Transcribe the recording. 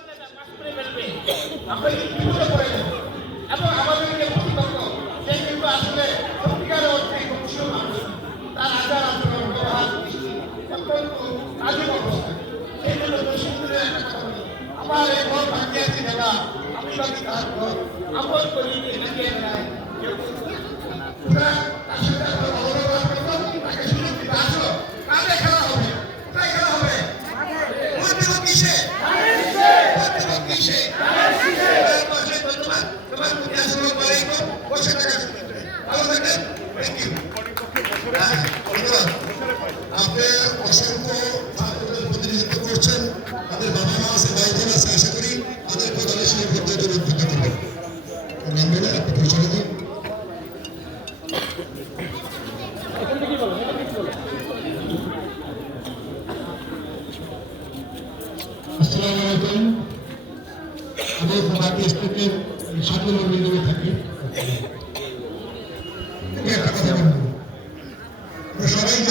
আমরা বিপদে পড়ে যাব এবং আমাদের যে প্রতিপক্ষ সে কিন্তু আসলে সত্যিকারের অর্থে গতিশীল মানুষ। তার আচার আচরণ ব্যবহার অত্যন্ত আজীব অবস্থা। সেই জন্য দোষীদের একটা কথা বলি, আমার এই ঘর ভাঙিয়েছে যারা আমি বাকি তার ঘর আমল করি ভাঙিয়ে নেয়। তার সাথে আমরা ভালোভাবে করতাম, তাকে সুযোগ দিতে আসো, কাজে খেলা হবে, কোথায় খেলা হবে? কিসে কিসে ধন্যবাদ। তোমার প্রতি আসসালামু আলাইকুম। বসে থাকা ভালো থাকবেন। Thank you. ধন্যবাদ। আপনি অসংখ্য ছাত্রদের প্রতিনিধিত্ব করছেন, তাদের বাবা মা আছে, ভাই বোন আছে, আশা করি তাদের প্রধানের সেই পর্যায়ে উদ্বুদ্ধ করবেন। আপনি পরিচয় দিন। আসসালামু আলাইকুম। আমি ভারতীয় স্টেটের সাধারণ বিন্দুতে থাকি। একটা কথা বলবো, সবাই